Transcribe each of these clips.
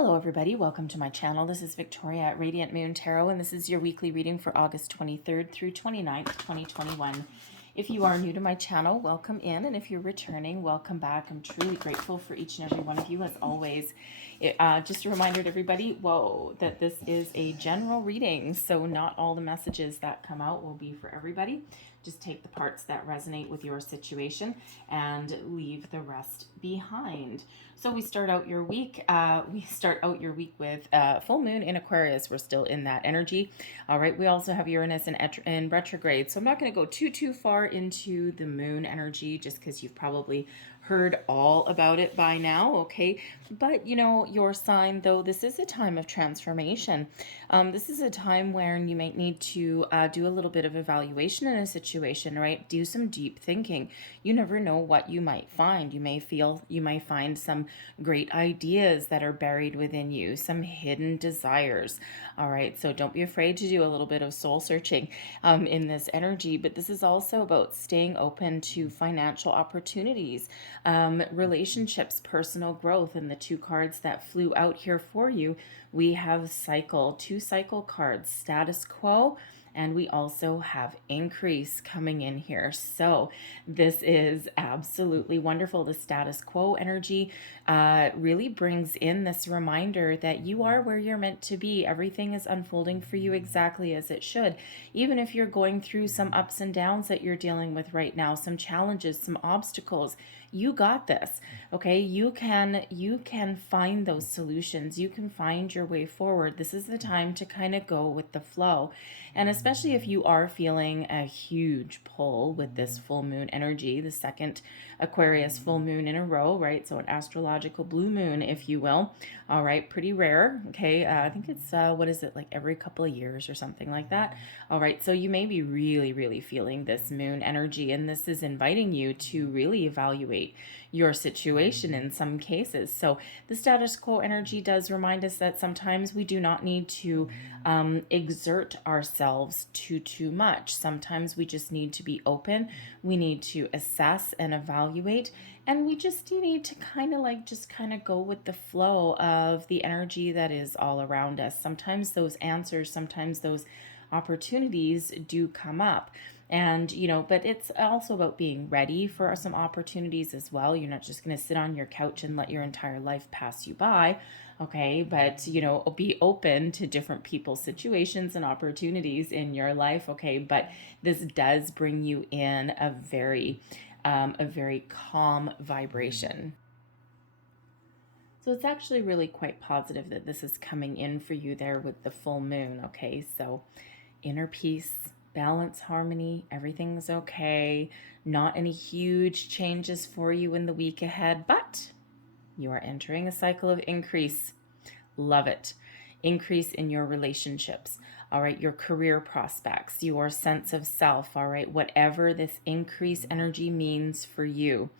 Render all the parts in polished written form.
Hello everybody, welcome to my channel. This is Victoria at Radiant Moon Tarot, and this is your weekly reading for August 23rd through 29th, 2021. If you are new to my channel, welcome in, and if you're returning, welcome back. I'm truly grateful for each and every one of you, as always. Just a reminder to everybody, that this is a general reading, so not all the messages that come out will be for everybody. Just take the parts that resonate with your situation and leave the rest behind. So we start out your week. With full moon in Aquarius. We're still in that energy. All right. We also have Uranus in retrograde. So I'm not going to go too far into the moon energy, just because you've probably heard all about it by now, okay? But you know, your sign, though, this is a time of transformation. This is a time where you might need to do a little bit of evaluation in a situation, right? Do some deep thinking. You never know what you might find. You may find some great ideas that are buried within you, some hidden desires. All right, so don't be afraid to do a little bit of soul searching in this energy, but this is also about staying open to financial opportunities, relationships, personal growth. And the two cards that flew out here for you, we have two cycle cards, status quo, and we also have increase coming in here. So this is absolutely wonderful. The status quo energy really brings in this reminder that you are where you're meant to be. Everything is unfolding for you exactly as it should. Even if you're going through some ups and downs that you're dealing with right now, some challenges, some obstacles, you got this. Okay, you can find those solutions. You can find your way forward. This is the time to kind of go with the flow. And especially if you are feeling a huge pull with this full moon energy, the second Aquarius full moon in a row, right? So an astrological blue moon, if you will. All right, pretty rare. Okay, I think it's like every couple of years or something like that. All right, so you may be really feeling this moon energy, and this is inviting you to really evaluate your situation in some cases. So the status quo energy does remind us that sometimes we do not need to exert ourselves too much. Sometimes we just need to be open. We need to assess and evaluate, and we just need to kind of go with the flow of the energy that is all around us. Sometimes those answers, sometimes those opportunities do come up. And, but it's also about being ready for some opportunities as well. You're not just going to sit on your couch and let your entire life pass you by. Okay. But, be open to different people's situations and opportunities in your life. Okay. But this does bring you in a very calm vibration. So it's actually really quite positive that this is coming in for you there with the full moon. Okay. So inner peace, balance, harmony, everything's okay. Not any huge changes for you in the week ahead, but you are entering a cycle of increase. Love it. Increase in your relationships. All right, your career prospects, your sense of self. All right, whatever this increase energy means for you.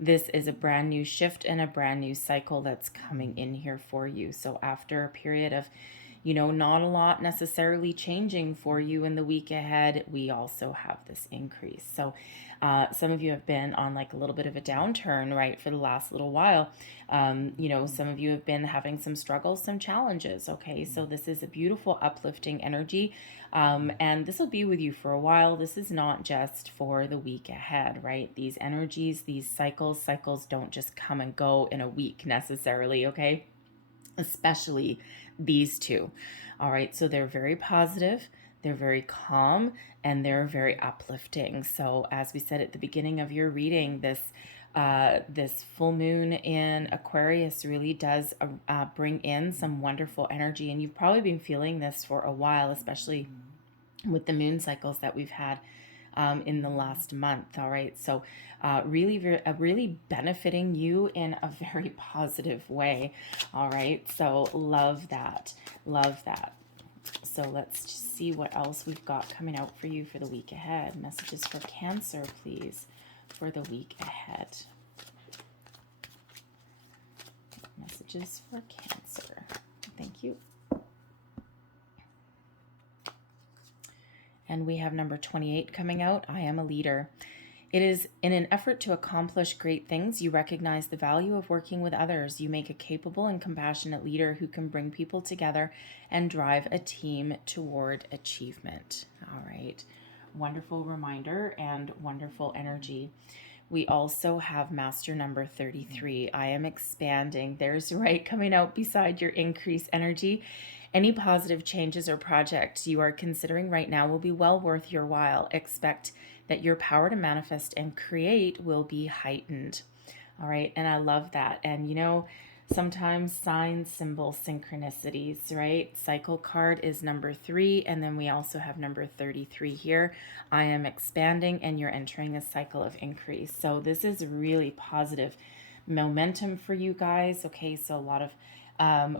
This is a brand new shift and a brand new cycle that's coming in here for you. So after a period of not a lot necessarily changing for you in the week ahead, we also have this increase. So some of you have been on like a little bit of a downturn, right, for the last little while. Some of you have been having some struggles, some challenges. Okay, so this is a beautiful, uplifting energy. And this will be with you for a while. This is not just for the week ahead, right? These energies, these cycles don't just come and go in a week necessarily, okay? Especially these two. All right, so they're very positive, they're very calm, and they're very uplifting. So as we said at the beginning of your reading, this full moon in Aquarius really does bring in some wonderful energy, and you've probably been feeling this for a while, especially with the moon cycles that we've had in the last month. All right, so really benefiting you in a very positive way. All right, so love that. So let's just see what else we've got coming out for you for the week ahead. Messages for Cancer, please, for the week ahead. Messages for Cancer. Thank you. And we have number 28 coming out. I am a leader. It is in an effort to accomplish great things. You recognize the value of working with others. You make a capable and compassionate leader who can bring people together and drive a team toward achievement. All right. Wonderful reminder and wonderful energy. We also have master number 33. I am expanding. There's right coming out beside your increased energy. Any positive changes or projects you are considering right now will be well worth your while. Expect that your power to manifest and create will be heightened. All right. And I love that. And you know, sometimes signs, symbols, synchronicities, right? Cycle card is number 3. And then we also have number 33 here. I am expanding and you're entering a cycle of increase. So this is really positive momentum for you guys. Okay. So a lot of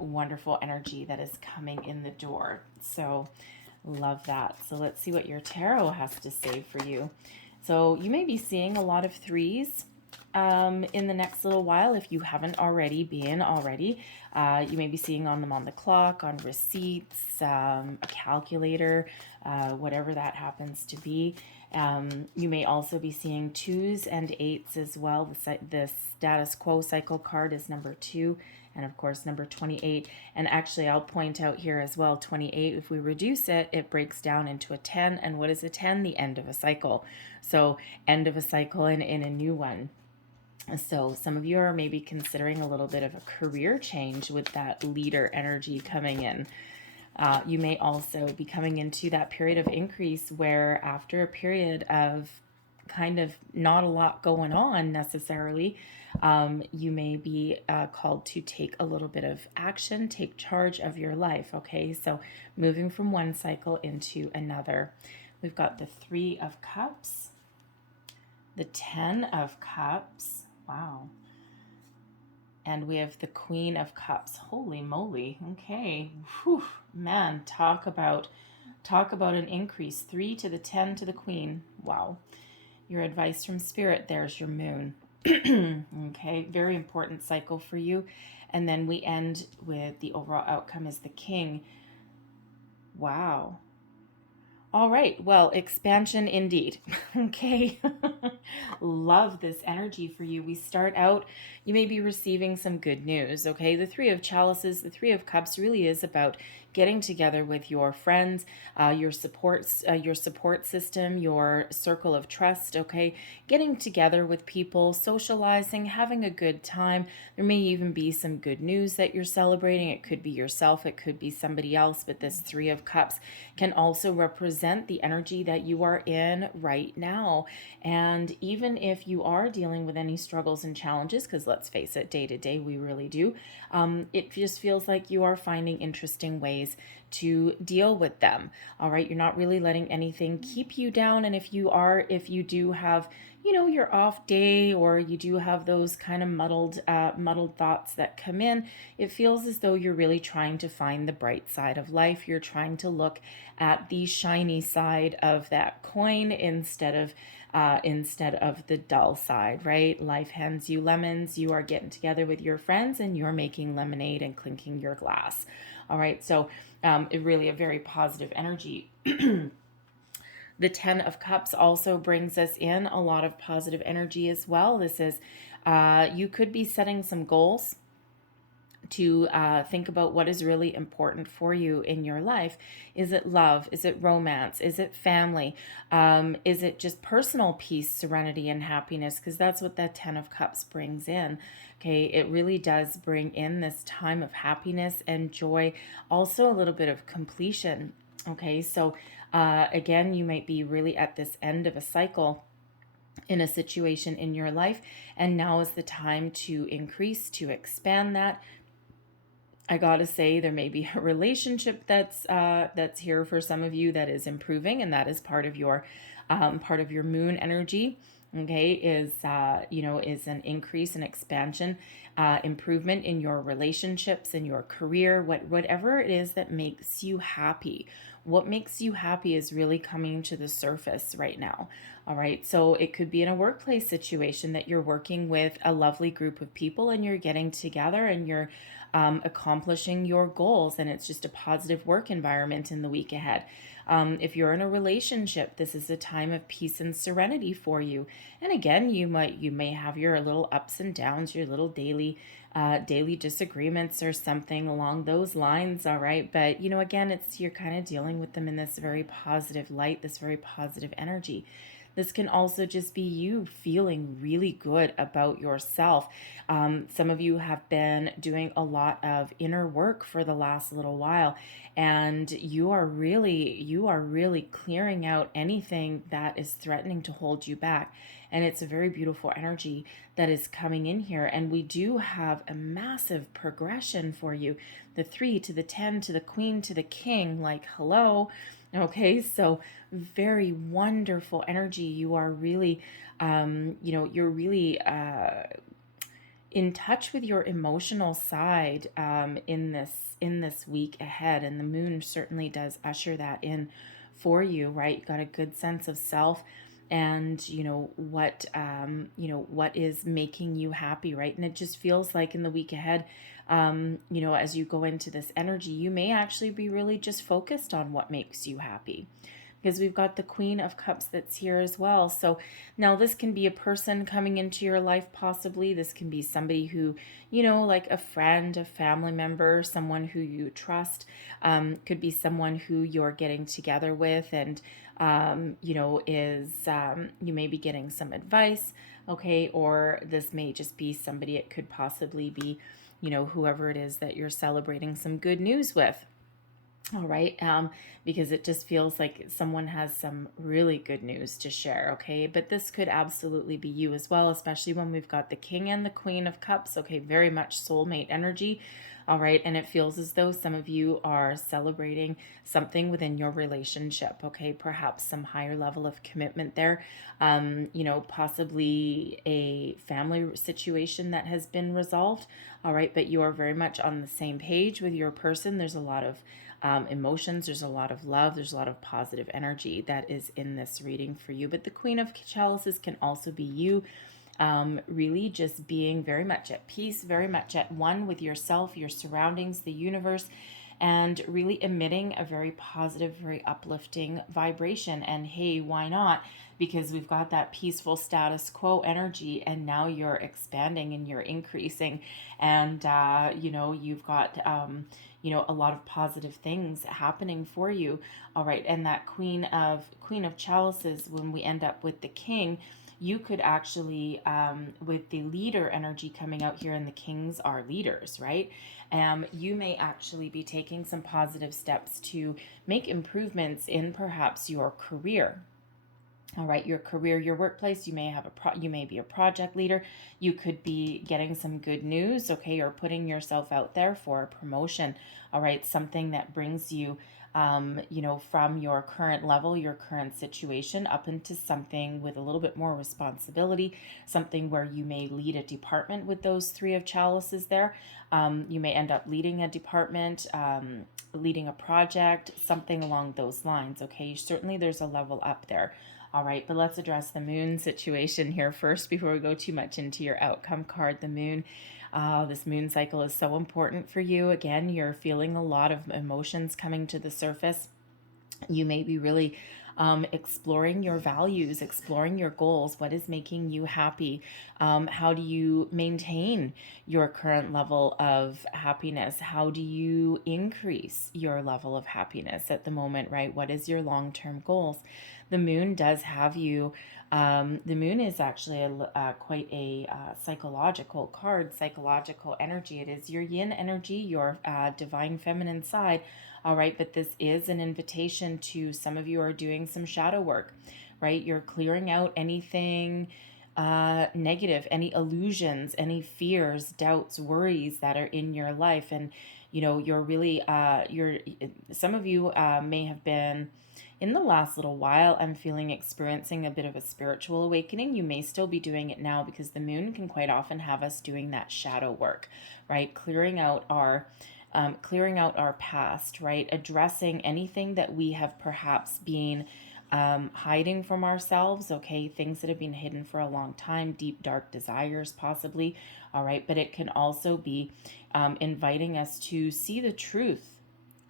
wonderful energy that is coming in the door. So love that. So let's see what your tarot has to say for you. So you may be seeing a lot of 3s in the next little while. If you haven't already been already, you may be seeing them on the clock, on receipts, a calculator, whatever that happens to be. You may also be seeing 2s and 8s as well. The status quo cycle card is number 2. And of course, number 28. And actually, I'll point out here as well, 28, if we reduce it, it breaks down into a 10. And what is a 10? The end of a cycle. So end of a cycle and in a new one. So some of you are maybe considering a little bit of a career change with that leader energy coming in. You may also be coming into that period of increase where after a period of kind of not a lot going on necessarily, you may be called to take a little bit of action, take charge of your life. Okay, so moving from one cycle into another. We've got the 3 of Cups, the 10 of Cups. Wow. And we have the Queen of Cups. Holy moly. Okay. Whew. Man, talk about an increase. 3 to the 10 to the Queen. Wow. Your advice from Spirit, there's your Moon. Okay, very important cycle for you. And then we end with the overall outcome is the King. Wow. All right, well, expansion indeed. Okay. Love this energy for you. We start out, you may be receiving some good news, okay? The 3 of Chalices, the 3 of Cups really is about getting together with your friends, your support system, your circle of trust, okay? Getting together with people, socializing, having a good time. There may even be some good news that you're celebrating. It could be yourself, it could be somebody else, but this 3 of Cups can also represent the energy that you are in right now. And even if you are dealing with any struggles and challenges, because let's face it, day to day, we really do, it just feels like you are finding interesting ways to deal with them. All right. You're not really letting anything keep you down. And if you do have, your off day, or you do have those kind of muddled thoughts that come in, it feels as though you're really trying to find the bright side of life. You're trying to look at the shiny side of that coin instead of the dull side, right? Life hands you lemons. You are getting together with your friends and you're making lemonade and clinking your glass. All right. So it really a very positive energy. The 10 of Cups also brings us in a lot of positive energy as well. This is, you could be setting some goals to think about what is really important for you in your life. Is it love? Is it romance? Is it family? Is it just personal peace, serenity, and happiness? Because that's what that 10 of Cups brings in. Okay, it really does bring in this time of happiness and joy, also a little bit of completion. Okay, so again, you might be really at this end of a cycle in a situation in your life, and now is the time to increase, to expand that. I gotta say, there may be a relationship that's here for some of you that is improving, and that is part of your moon energy. Okay, is an increase and expansion, improvement in your relationships, in your career, whatever it is that makes you happy. What makes you happy is really coming to the surface right now. All right, so it could be in a workplace situation that you're working with a lovely group of people and you're getting together and you're accomplishing your goals, and it's just a positive work environment in the week ahead. If you're in a relationship, this is a time of peace and serenity for you. And again, you may have your little ups and downs, your little daily disagreements or something along those lines. All right, but again, it's you're kind of dealing with them in this very positive light, this very positive energy. This can also just be you feeling really good about yourself. Some of you have been doing a lot of inner work for the last little while, and you are really clearing out anything that is threatening to hold you back. And it's a very beautiful energy that is coming in here. And we do have a massive progression for you. The 3 to the 10 to the queen to the king, like hello. Okay, so very wonderful energy. You are really, you're really in touch with your emotional side in this week ahead, and the moon certainly does usher that in for you. Right, you got a good sense of self, and what is making you happy, right? And it just feels like in the week ahead, as you go into this energy, you may actually be really just focused on what makes you happy, because we've got the Queen of Cups that's here as well. So now this can be a person coming into your life, possibly. This can be somebody who, like a friend, a family member, someone who you trust. Could be someone who you're getting together with, and you may be getting some advice, okay? Or this may just be somebody, it could possibly be, whoever it is that you're celebrating some good news with. All right, because it just feels like someone has some really good news to share, okay? But this could absolutely be you as well, especially when we've got the King and the Queen of Cups, okay? Very much soulmate energy, all right? And it feels as though some of you are celebrating something within your relationship, okay? Perhaps some higher level of commitment there, possibly a family situation that has been resolved, all right? But you are very much on the same page with your person. There's a lot of emotions, there's a lot of love, there's a lot of positive energy that is in this reading for you. But the Queen of Chalices can also be you, really just being very much at peace, very much at one with yourself, your surroundings, the universe, and really emitting a very positive, very uplifting vibration. And hey, why not? Because we've got that peaceful status quo energy, and now you're expanding and you're increasing, and you've got a lot of positive things happening for you. All right, and that Queen of Chalices, when we end up with the King, you could actually, with the leader energy coming out here, and the kings are leaders, right? You may actually be taking some positive steps to make improvements in perhaps your career. All right, your career, your workplace. You may have you may be a project leader. You could be getting some good news, okay, or putting yourself out there for a promotion. All right, something that brings you, from your current level, your current situation, up into something with a little bit more responsibility, something where you may lead a department with those 3 of Chalices there. You may end up leading a department, leading a project, something along those lines, okay? Certainly there's a level up there. All right, but let's address the moon situation here first before we go too much into your outcome card, the moon. This moon cycle is so important for you. Again, you're feeling a lot of emotions coming to the surface. You may be really exploring your values, exploring your goals. What is making you happy? How do you maintain your current level of happiness? How do you increase your level of happiness at the moment, right? What is your long-term goals? The moon does have you. The moon is actually quite a psychological card, psychological energy. It is your yin energy, your divine feminine side. All right, but this is an invitation to some of you are doing some shadow work, right? You're clearing out anything negative, any illusions, any fears, doubts, worries that are in your life. And, you're really, some of you may have been in the last little while, I'm feeling experiencing a bit of a spiritual awakening. You may still be doing it now, because the moon can quite often have us doing that shadow work, right? Clearing out our past, right? Addressing anything that we have perhaps been hiding from ourselves, okay, things that have been hidden for a long time, deep, dark desires, possibly, all right, but it can also be inviting us to see the truth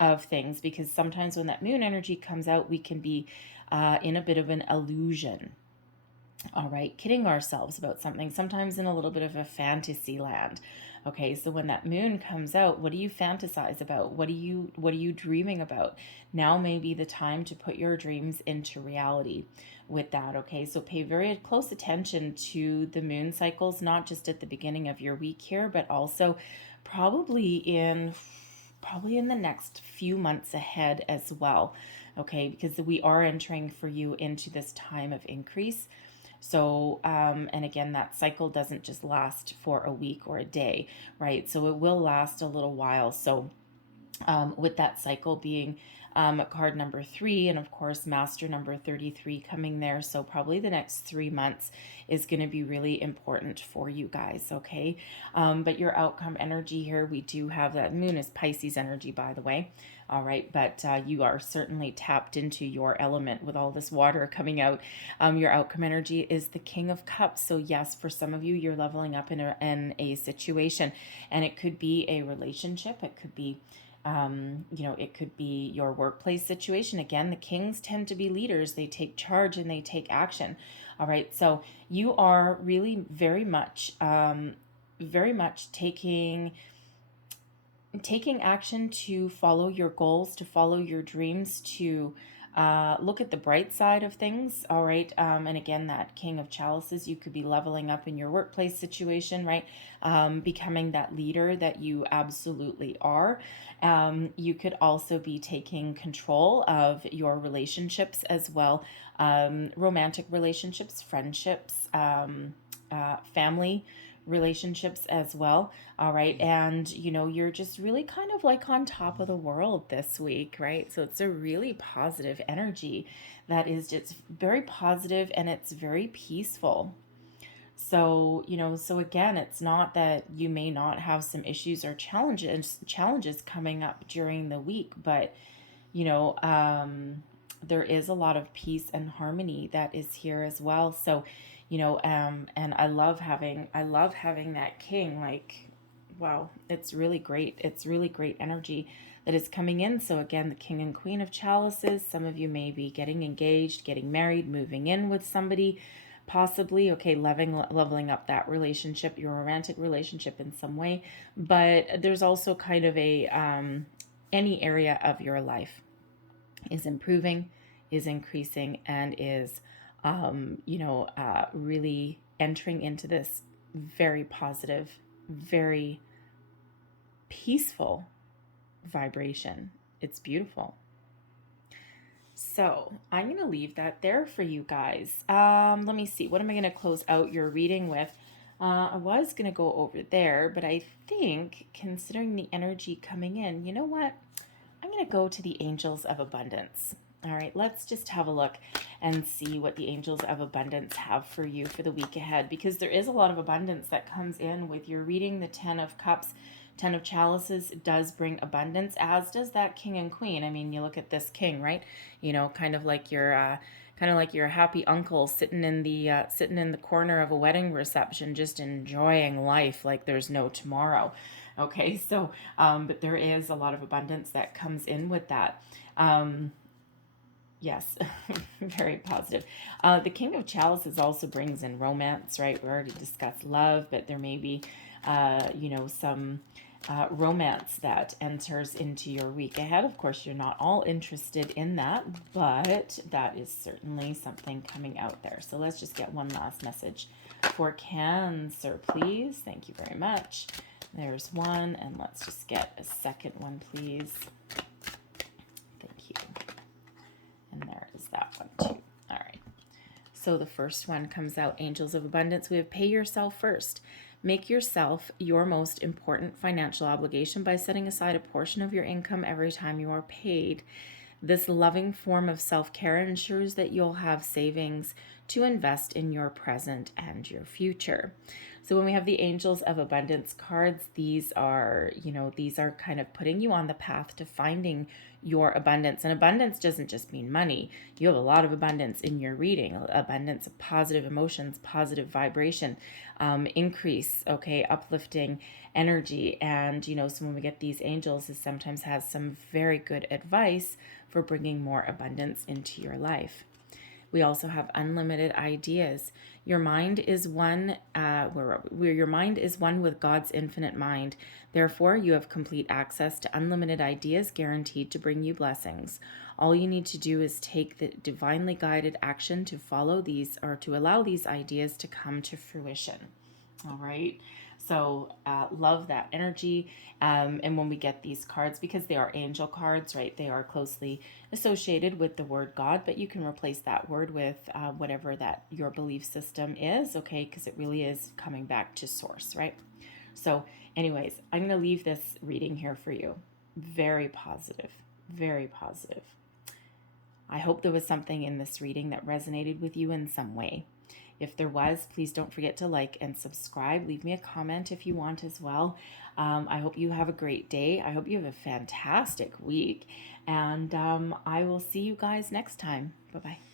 of things, because sometimes when that moon energy comes out, we can be in a bit of an illusion, all right, kidding ourselves about something, sometimes in a little bit of a fantasy land. Okay, so when that moon comes out, what do you fantasize about? What are you dreaming about? Now may be the time to put your dreams into reality with that. Okay, so pay very close attention to the moon cycles, not just at the beginning of your week here, but also probably in the next few months ahead as well. Okay, because we are entering for you into this time of increase. So, and again, that cycle doesn't just last for a week or a day, right? So it will last a little while. So, with that cycle being card number 3, and of course, master number 33 coming there. So, probably the next 3 months is going to be really important for you guys, okay? But your outcome energy here, we do have that moon is Pisces energy, by the way. All right, but you are certainly tapped into your element with all this water coming out. Your outcome energy is the King of Cups. So yes, for some of you, you're leveling up in a situation, and it could be a relationship. It could be, it could be your workplace situation. Again, the kings tend to be leaders. They take charge and they take action. All right, so you are really very much taking action to follow your goals, to follow your dreams, to look at the bright side of things, all right? And again, that King of Chalices, you could be leveling up in your workplace situation, right? Becoming that leader that you absolutely are. You could also be taking control of your relationships as well, romantic relationships, friendships, family relationships as well. All right, and you're just really kind of like on top of the world this week, right? So it's a really positive energy that is just very positive, and it's very peaceful. So so again, it's not that you may not have some issues or challenges coming up during the week, but there is a lot of peace and harmony that is here as well. So and I love having that king. Like, wow, it's really great. It's really great energy that is coming in. So again, the King and Queen of Chalices, some of you may be getting engaged, getting married, moving in with somebody, possibly, okay, leveling up that relationship, your romantic relationship in some way. But there's also kind of a any area of your life is improving, is increasing, and is really entering into this very positive, very peaceful vibration. It's beautiful. So I'm going to leave that there for you guys. Let me see. What am I going to close out your reading with? I was going to go over there, but I think, considering the energy coming in, you know what? I'm going to go to the Angels of Abundance. All right, let's just have a look and see what the Angels of Abundance have for you for the week ahead, because there is a lot of abundance that comes in with your reading. The 10 of Cups, 10 of Chalices does bring abundance, as does that King and Queen. I mean, you look at this king, right? Kind of like your happy uncle sitting in the corner of a wedding reception, just enjoying life like there's no tomorrow. Okay, so but there is a lot of abundance that comes in with that. Yes, very positive. The King of Chalices also brings in romance, right? We already discussed love, but there may be, some romance that enters into your week ahead. Of course, you're not all interested in that, but that is certainly something coming out there. So let's just get one last message for Cancer, please. Thank you very much. There's one, and let's just get a second one, please. Thank you. And there is that one too. All right. So the first one comes out, Angels of Abundance. We have pay yourself first. Make yourself your most important financial obligation by setting aside a portion of your income every time you are paid. This loving form of self-care ensures that you'll have savings to invest in your present and your future. So when we have the Angels of Abundance cards, these are, these are kind of putting you on the path to finding your abundance. And abundance doesn't just mean money. You have a lot of abundance in your reading, abundance of positive emotions, positive vibration, increase, okay, uplifting energy. And, so when we get these angels, it sometimes has some very good advice for bringing more abundance into your life. We also have unlimited ideas. Your mind is one, where your mind is one with God's infinite mind. Therefore, you have complete access to unlimited ideas guaranteed to bring you blessings. All you need to do is take the divinely guided action to follow these, or to allow these ideas to come to fruition. All right. So love that energy. And when we get these cards, because they are angel cards, right, they are closely associated with the word God, but you can replace that word with whatever that your belief system is, okay, because it really is coming back to source, right? So anyways, I'm going to leave this reading here for you. Very positive, very positive. I hope there was something in this reading that resonated with you in some way. If there was, please don't forget to like and subscribe. Leave me a comment if you want as well. I hope you have a great day. I hope you have a fantastic week. And I will see you guys next time. Bye-bye.